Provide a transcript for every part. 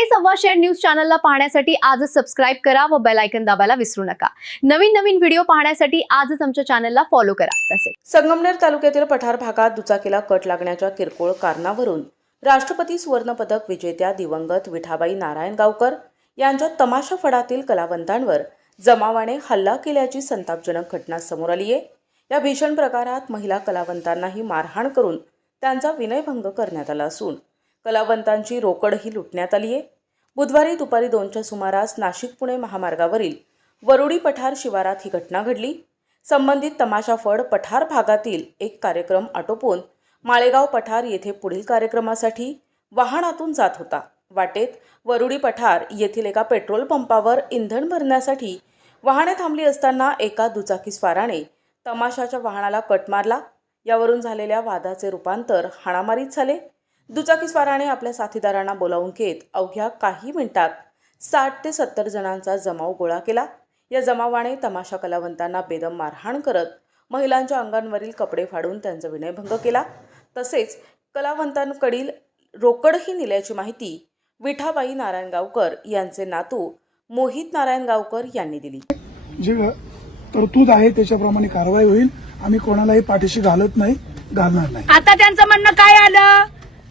सकाळी 1.15 न्यूज चॅनलला पाहण्यासाठी आजच सबस्क्राइब करा व बेल आयकॉन दाबायला विसरू नका। नवीन व्हिडिओ पाहण्यासाठी आजच आमच्या चॅनलला फॉलो करा। तसेच संगमनेर तालुक्यातील पठार भागात दुचाकीला कट लागण्याच्या किरकोळ कारणावरून राष्ट्रपती सुवर्ण पदक विजेत्या दिवंगत विठाबाई नारायणगावकर यांच्या तमाशा फडातील कलावंतांवर जमावाने हल्ला केल्याची संतापजनक घटना समोर आली आहे। या भीषण प्रकारात महिला कलावंतांनाही मारहाण करून त्यांचा विनयभंग करण्यात आला असून कलावंतांची रोकडही लुटण्यात आली आहे। बुधवारी दुपारी 2च्या सुमारास नाशिक पुणे महामार्गावरील वरुडी पठार शिवारात ही घटना घडली। संबंधित तमाशा फड पठार भागातील एक कार्यक्रम आटोपून माळेगाव पठार येथे पुढील कार्यक्रमासाठी वाहनातून जात होता। वाटेत वरुडी पठार येथील एका पेट्रोल पंपावर इंधन भरण्यासाठी वाहने थांबली असताना एका दुचाकीस्वाराने तमाशाच्या वाहनाला कट मारला। यावरून झालेल्या वादाचे रूपांतर हाणामारीत झाले। दुचाकीस्वाराने आपल्या साथीदारांना बोलावून घेत अवघ्या काही मिनिटात 60 ते 70 जणांचा जमाव गोळा केला। या जमावाने तमाशा कलावंतांना बेदम मारहाण करत महिलांच्या अंगांवरील कपडे फाडून त्यांचा विनयभंग केला। तसेच कलावंतांकडील रोकडही नेल्याची माहिती विठाबाई नारायणगावकर यांचे नातू मोहित नारायणगावकर यांनी दिली। जी तरतूद आहे त्याच्याप्रमाणे कारवाई होईल। आम्ही कोणालाही पाठीशी घालणार नाही। आता त्यांचं म्हणणं काय आलं,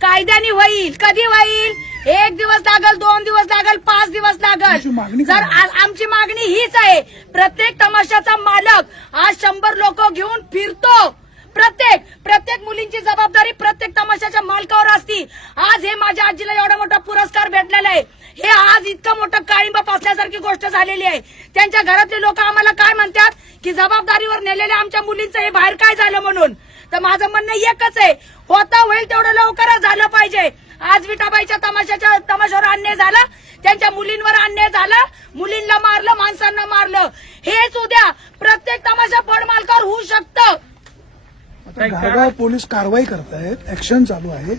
कायद्याने होईल, कधी होईल? 1 दिवस लागल, 2 दिवस लागल, 5 दिवस लागल। जर आमची मागणी हीच आहे, प्रत्येक तमाशाचा मालक आज 100 लोक घेऊन फिरतो। प्रत्येक मुलींची जबाबदारी प्रत्येक तमाशाच्या मालकावर असती। आज हे माझ्या आजीला एवढा मोठा पुरस्कार भेटलेला आहे, हे आज इतकं मोठं काळिंबा पासल्यासारखी गोष्ट झालेली आहे। त्यांच्या घरातले लोक आम्हाला काय म्हणतात की जबाबदारीवर नेलेल्या आमच्या मुलींचं हे बाहेर काय झालं म्हणून। तर माझं म्हणणं एकच आहे, होता होईल तेवढं लवकरच झालं पाहिजे। आज विठाबाईच्या तमाशावर अन्याय झाला, त्यांच्या मुलींवर अन्याय झाला, मुलींना मारलं, माणसांना मारलं। हेच उद्या प्रत्येक तमाशा फड मालकावर होऊ शकतं। आता गावगाव पोलीस कारवाई करतायत, ऍक्शन चालू आहे,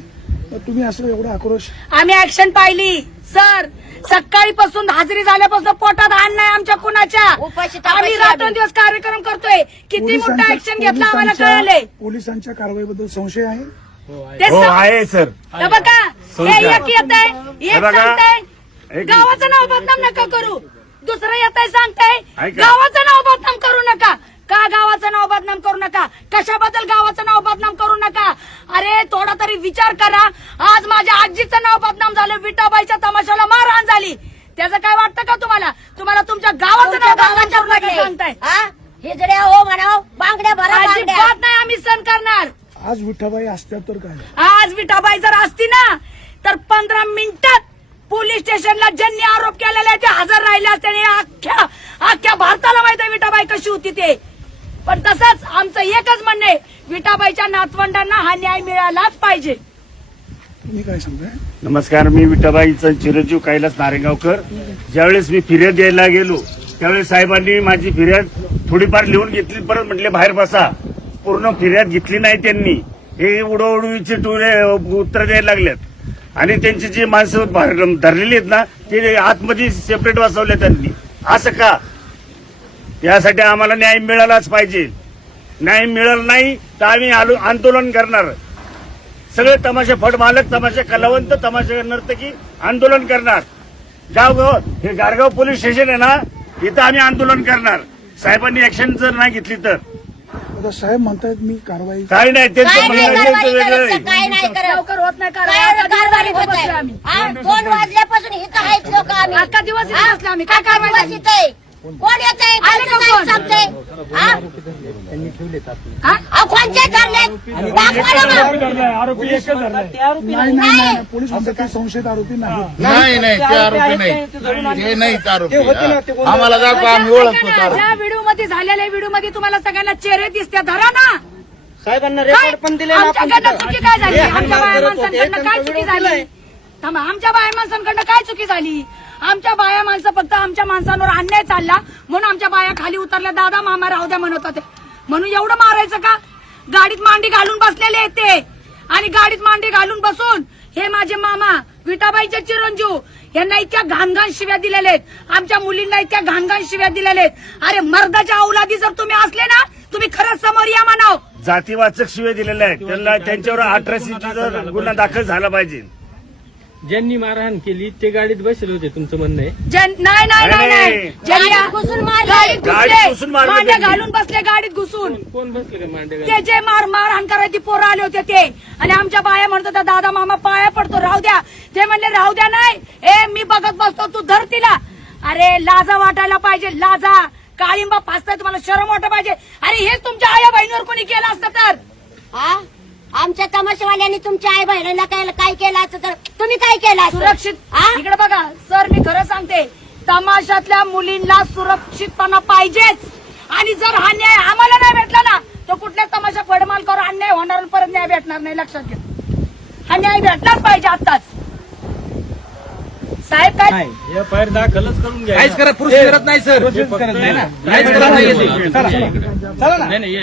तर तुम्ही असं एवढा आक्रोश? आम्ही ऍक्शन पाहिली सर, सकाळीपासून हाजरी झाल्यापासून पोटात अन्न नाही आमच्या कुणाच्या। आम्ही रात्रंदिवस कार्यक्रम करतोय, किती मोठा ऍक्शन घेतला आम्हाला कळालंय। पोलिसांच्या कारवाईबद्दल संशय आहे? हो आहे सर। बघा हे एक येत आहे, एक सांगताय गावाचं नाव बदनाम नका करू, दुसरं येत आहे सांगताय गावाचं नाव बदनाम करू नका। का गावाचं नाव बदनाम करू नका? कशाबद्दल गावाचं नाव बदनाम करू नका? अरे थोडा तरी विचार करा। आज माझ्या आजीचं नाव बदनाम झालं, विठाबाईच्या तमाशाला मारहाण झाली, त्याचं काय वाटतं का तुम्हाला? तुम्हाला तुमच्या गावाचं नाव बदनाम करू नका सांगताय। हे जडे हो म्हणाव, बांगड्या भरा, अजिबात नाही आम्ही सण करणार। आज विठाबाई असत्या तर काय? आज विठाबाई जर असती ना तर 15 मिनिटात पोलीस स्टेशनला ज्यांनी आरोप केलेला ते हजर राहिले असते। अख्ख्या भारताला माहिती आहे विठाबाई कशी होती ते। पण तसंच आमचं एकच म्हणणं आहे, विठाबाईच्या नातवंडांना हा न्याय मिळालाच पाहिजे। तुम्ही काय सांगताय? नमस्कार, मी विठाबाईचा चिरंजीव कैलास नारायणगावकर। ज्यावेळेस मी फिर्याद द्यायला गेलो त्यावेळेस साहेबांनी माझी फिर्याद थोडीफार लिहून घेतली, परत म्हटले बाहेर बसा। पूर्ण फिर्याद घेतली नाही त्यांनी, हे उडवडवीचे उत्तर द्यायला लागलेत आणि त्यांची जी माणसं धरलेली आहेत ना ते आतमध्ये सेपरेट बसवले त्यांनी। असं का? यासाठी आम्हाला न्याय मिळालाच पाहिजे। न्याय मिळाला नाही तर आम्ही आंदोलन करणार। सगळे तमाशा फड मालक, तमाशा कलावंत, तमाशा नर्तकी आंदोलन करणार। गावगाव हे गारगाव पोलीस स्टेशन आहे ना, इथं आम्ही आंदोलन करणार साहेबांनी ऍक्शन जर नाही घेतली तर। आता साहेब म्हणतायत मी कारवाई काही नाही, त्यांचं वेगळं काय नाही करत, लवकर होत नाही कारवाई होत आहे। 2 वाजल्यापासून इथं आहेत लोक, आम्ही अख्खा दिवस इथे बसलो आम्ही, काय कारवाई झाली? कोण येत आहे? सांगते कोणचे आरोपी एकच धरले। नाही पोलीस म्हणतात की संशयित आरोपी नाही। नाही ते आरोपी नाही, ते नाहीच आरोपी। आम्हाला दाखवा, आम्ही ओळखतो। ज्या व्हिडिओ मध्ये झालेल्या व्हिडिओ मध्ये तुम्हाला सगळ्यांना चेहरे दिसते, धरा ना। साहेबांना रेकॉर्ड पण दिले, आमच्याकडनं चुकी काय झाली? आमच्या बाया माणसांकडनं काय चुकी झाली? थांबा, आमच्या बाया माणसांकडनं काय चुकी झाली? आमच्या बाया माणसं फक्त आमच्या माणसांवर अन्याय चालला म्हणून आमच्या बाया खाली उतरल्या, दादा मामा राहू द्या म्हणत होते म्हणून एवढं मारायचं का? गाडीत मांडी घालून बसलेले ते, आणि गाडीत मांडी घालून बसून हे माझे मामा विठाबाईचे चिरंजीव यांना इतक्या घाणघाण शिव्या दिलेल्या आहेत, आमच्या मुलींना इतक्या घाणघाण शिव्या दिलेल्या आहेत। अरे मर्दाच्या औलादी जर तुम्ही असले ना, तुम्ही खरंच समोर या म्हणाव। जातीवाचक शिव्या दिलेल्या आहेत, त्यांना त्यांच्यावर 18C गुन्हा दाखल झाला पाहिजे। ज्यांनी मारहाण केली ते गाडीत बसले होते, तुमचं म्हणणं आहे? नाही नाही नाही नाही ज्यांनी गाडीत घुसून मारलं. गाडीत गाडीत घुसून मारलं मांड्या त्यांनी. घालून बसले गाडीत घुसून. कोण बसले का मांडे ते जे मारहाण करायची पोरं आले होते ते, आणि आमच्या बाया म्हणत होत्या दादा मामा पाया पडतो राहू द्या. ते म्हणले राहू द्या नाही, मी बघत बसतो, तू धर तिला. अरे लाजा वाटायला पाहिजे, लाजा. काळिंबा फासताय, तुम्हाला शरम वाटत पाहिजे. अरे हेच तुमच्या आया बहिणीवर कोणी केलं असतं तर? हा? आमच्या तमाशावाल्यांनी तुमच्या आई बहिणीला काय केलं असतं तर तुम्ही काय केलं असतं? सुरक्षित. हा? इकडे बघा सर, मी खरं सांगते, तमाशातल्या मुलींना सुरक्षितपणा पाहिजेच. आणि जर हा न्याय आम्हाला नाही भेटला ना, तर कुठल्या तमाशा फडमालकावर अन्याय होणार आणि परत न्याय भेटणार नाही, लक्षात घ्या. हा न्याय भेटलाच पाहिजे आत्ताच. साहेब काय एफआयआर दाखलच करून घ्या. काहीच करा, प्रोसेस करत नाही सर. काहीच करत नाही येते. नाही नाही, या.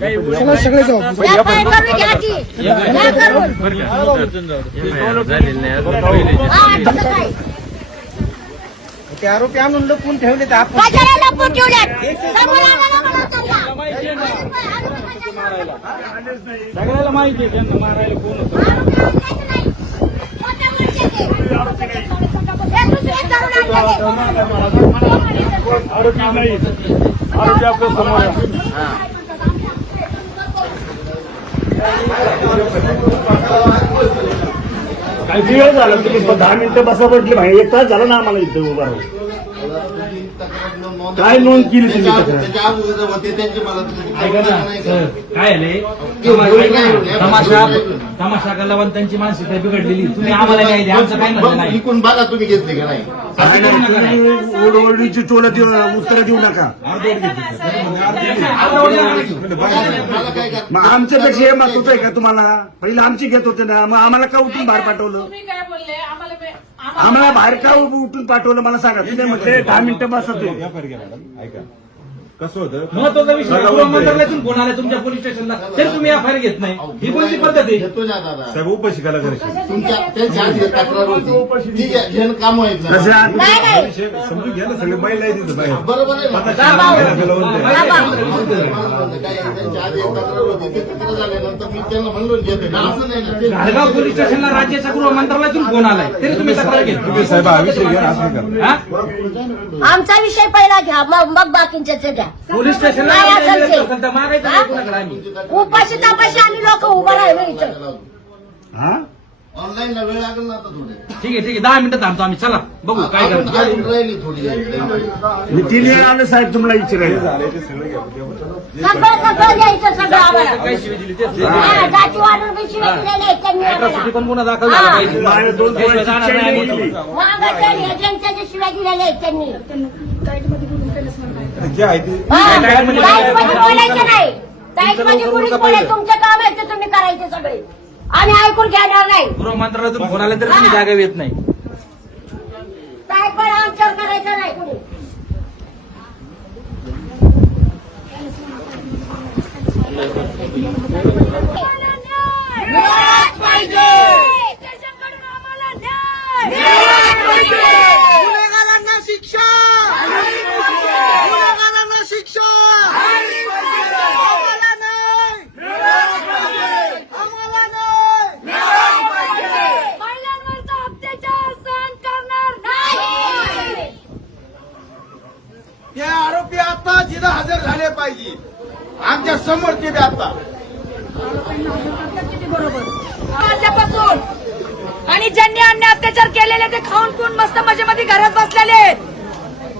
काही चला सगळे जाऊ. या काय करून घ्या की. या करून. झालेलं नाही अजून पहिले. हा, तुझं काय? ते आरोपी आणून लपून ठेवले ते आपण कशाला लपून ठेवल्यात? समोर आम्हाला बोलवतात का? सगळ्याला माहिती आहे त्यांना मारायला कोण होतं. आरोपी आणण्याचं नाही. मोठ्या मोठ्याचे. हे दुसरे तरुण आणलेले. आरोपी नाही, आरोपी आपल्या समोर आहे. काही वेळ झाला, तुम्ही 10 मिनिटं बसा म्हटले भाई, 1 तास झाला ना आम्हाला इथं उभा राहून. काय नोंद केली तुम्ही तक्रार? काय आले तमाशा कलावंतांची मानसिकता बिघडलेली. तुम्ही आम्हाला न्याय द्या, आमचं काय म्हणणं नाही. इकून बघा तुम्ही घेतली का नाही. ओरडीची टोला उत्तर देऊ नका. मग आमच्यापेक्षा हे महत्वाचं आहे का तुम्हाला? पहिलं आमची घेत होते ना, मग आम्हाला का उठून बाहेर पाठवलं? आम्हाला बाहेर का उठून पाठवलं मला सांगा. तुम्ही म्हटले 10 मिनिटं बसत कसं होतं महत्वाचा विषय, गृहमंत्रालयातून फोन आला तुमच्या पोलीस स्टेशनला, तरी तुम्ही एफआयआर घेत नाही. ही कोणती पद्धत आहे? घेतो ना दादा. साहेब उपाशी कला तुमच्या त्यांच्या आधी तक्रार होती, ठीक आहे, घेणं काम आहेत ना. समजून घ्या ना, सगळे महिला आहे तिथं बाहेर. बरोबर आहे ना. बाबा. काय त्यांच्या आधी एक तक्रार होती, ती तक्रार झाल्यानंतर मी त्यांना म्हणलो घेते ना, असं नाही ना. घाटगाव पोलीस स्टेशनला राज्याच्या गृहमंत्रालयातून फोन आलाय, तरी तुम्ही तक्रार घेतली. साहेब हा विषय घ्या. आमचा विषय पहिला घ्या, मग बाकींचे घ्या. पोलीस स्टेशनला काय असेल ते? असेल तर मागायचं नाही कुणाकडे आम्ही. उपाशी तापाशी आम्ही लोक उभं राहिलो इथं. हा. ऑनलाईनला वेळ लागेल ना आता थोडी. ठीक आहे 10 मिनिटं थांबतो आम्ही. चला बघू काय अजून करतो. राहिली थोडी. मी 3 वेळा आलो साहेब तुम्हाला विचारायला. सगळं घ्यायचं सगळं आम्हाला. काय शिवी दिली ते? हा, जातीवाढून बी शिव्या दिलेल्या आहेत त्यांनी अॅट्रॉसिटी आम्हाला. पण गुन्हा दाखल झाला पाहिजे. माझ्या 2 त्याशिवाय जाणार नाही आम्ही. वांगाच्या आणि ह्याच्या जे शिव्या दिलेल्या आहेत त्यांनी. काय टाईटमध्ये बोलायचं नाही. टाईटमध्ये कुणीच बोलायचं. तुमचं काम आहे ते तुम्ही करायचे सगळे. आम्ही ऐकून घेणार नाही. गृहमंत्रालयातून फोन आला तरी तुम्ही जागा येत नाही. टाईटपणा आमच्यावर करायचं नाही कुणी. मिळालाच पाहिजे. त्याच्याकडून आम्हाला न्याय. मिळालाच पाहिजे. गुन्हेगारांना शिक्षा, गुन्हेगारांना शिक्षा. आम्हाला नाही, आम्हाला नाही. महिलांवरचा अत्याचार सहन करणार नाही. हे आरोपी आता जिथं हजर झाले पाहिजे, आमच्या समोर ते बी आता. वाजल्यापासून आणि ज्यांनी अन्य अत्याचार केलेले ते खाऊन पिऊन मस्त मजेमध्ये घरात बसलेले आहेत.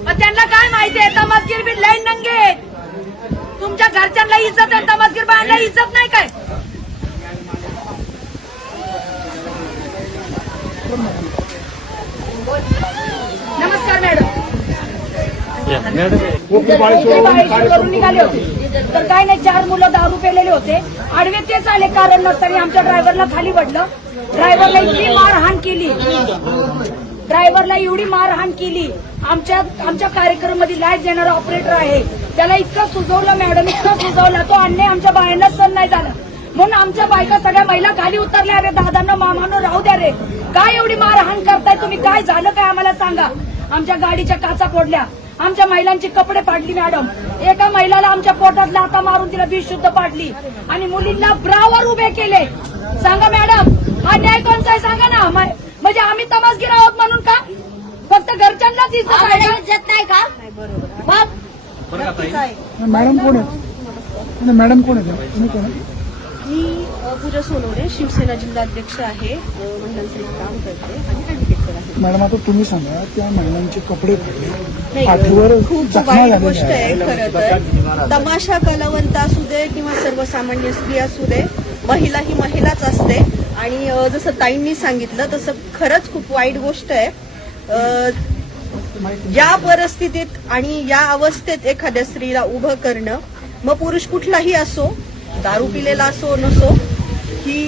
मग त्यांना काय माहितीये, तमासगीर बी लई नंगे. तुमच्या घरच्यांना इज्जत आहे, तमासगीर बायांना इज्जत नाही काय? नमस्कार मॅडम. करून निघाले होते तर काय नाही, 4 मुलं दारू पेलेले होते. आडवे तेच आले कारण नसताना आमच्या ड्रायव्हरला खाली पडलं. ड्रायव्हरला इतकी मारहाण केली, ड्रायव्हरला एवढी मारहाण केली. आमच्या कार्यक्रमामध्ये लाईव्ह देणारा ऑपरेटर आहे, त्याला इतकं सुजवलं मॅडम, इतकं सुजवलं, तो अन्याय आमच्या बायांना सहन नाही झाला. म्हणून आमच्या बायका सगळ्या महिला खाली उतरल्या. अरे दादांना मामानं राहू द्या रे, काय एवढी मारहाण करताय तुम्ही? काय झालं काय आम्हाला सांगा. आमच्या गाडीच्या काचा फोडल्या, आमच्या महिलांची कपडे पाडली मॅडम. एका महिलाला आमच्या पोटात लाथा मारून तिला बेशुद्ध पाडली आणि मुलींना ब्रावर उभे केले. सांगा मॅडम, हा न्याय कोणचा आहे सांगा ना. म्हणजे आम्ही तमासगीर आहोत म्हणून का? फक्त घरच्यांनाच इज्जत आहे आम्हाला का? इज्जत नाही का? मग बरं का ताई? मॅडम कोण आहेत? मॅडम कोण आहेत? तुम्ही कोण आहे? मी पूजा सोनवणे, शिवसेना जिल्हाध्यक्ष आहे, मंडळाचे काम करते आणि ऍडव्होकेट आहे. मॅडम आता तुम्ही सांगा, त्या महिलांचे कपडे फाडले, नाही, पाठीवर खूप जखमा वाईट झालेल्या गोष्ट आहे आहेत. खरं तर. तमाशा कलावंत असू दे किंवा सर्वसामान्य स्त्री असू दे, महिला ही महिलाच असते आणि जसं ताईंनी सांगितलं तसं खरंच खूप वाईट गोष्ट आहे. या परिस्थितीत आणि या अवस्थेत एखाद्या स्त्रीला उभं करणं, मग पुरुष कुठलाही असो, दारू पिलेला असो नसो, ही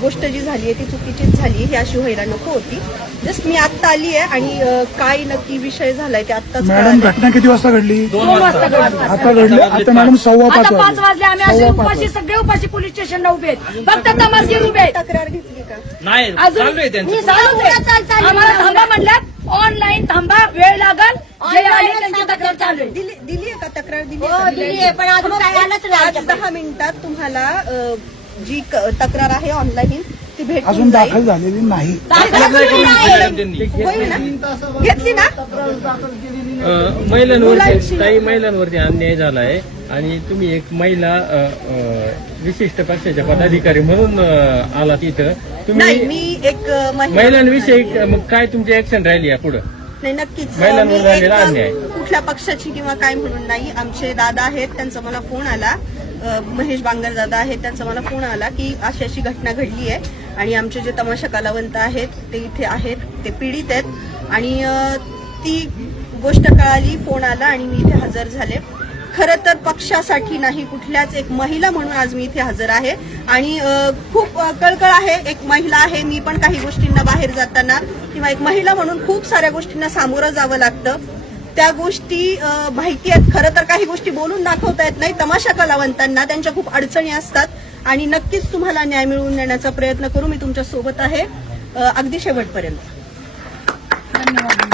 गोष्ट जी झाली आहे ती चुकीचीच झाली. ही अशी व्हायला नको होती. जस्ट मी आत्ता आली आहे आणि काय नक्की विषय झालाय ते आत्ताच मॅडम कळालंय. घटना किती वाजता घडली? 2 वाजता घडली. आता घडली. आता मॅडम 5:15 आता 5 वाजले. आम्ही असे 5:15 उपाशी, सगळे उपाशी पोलीस स्टेशनला उभे आहेत. फक्त तमासगीर उभे आहेत. तक्रार घेतली का? नाही अजून चालू आहे त्यांचं. चालूच आहे. आम्हाला थांबा म्हणल्यात. ऑनलाईन थांबा, वेळ लागल. जे आले त्यांची तक्रार चालू आहे. दिली आहे का तक्रार? दिली हो, दिली आहे, पण अजून काय आलंच नाही आज आमच्याकडे. 10 मिनिटात तुम्हाला जी तक्रार आहे ऑनलाईन ती भेटून अजून जाईल. दाखल झालेली नाही. होईल ना? घेतली ना? महिलांवरती काही महिलांवरती अन्याय झाला आहे आणि तुम्ही एक महिला विशिष्ट पक्षाच्या पदाधिकारी म्हणून आलात इथं. नाही, तुम्ही मी एक महिलांविषयी मग काय तुमची ऍक्शन राहिली या पुढे? नाही, नक्कीच महिलांवर मी झालेला एक अन्याय. कुठल्या पक्षाची किंवा काय म्हणून नाही. आमचे दादा आहेत, त्यांचा मला फोन आला, महेश बांगर दादा आहेत, त्यांचा मला फोन आला की अशी अशी घटना घडली आहे आणि आमचे जे तमाशा कलावंत आहेत ते इथे आहेत, ते पीडित आहेत आणि ती गोष्ट कळाली, फोन आला आणि मी इथे हजर झाले. खरं तर पक्षासाठी नाही, कुठल्याच एक महिला म्हणून आज मी इथे हजर आहे आणि खूप कळकळ आहे. एक महिला आहे, मी पण काही गोष्टींना बाहेर जाताना किंवा एक महिला म्हणून खूप साऱ्या गोष्टींना सामोरं जावं लागतं. त्या गोष्टी माहिती आहेत. खरं तर काही गोष्टी बोलून दाखवता येत नाही. तमाशा कलावंतांना त्यांच्या खूप अडचणी असतात आणि नक्कीच तुम्हाला न्याय मिळवून देण्याचा प्रयत्न करू. मी तुमच्या सोबत आहे अगदी शेवटपर्यंत. धन्यवाद.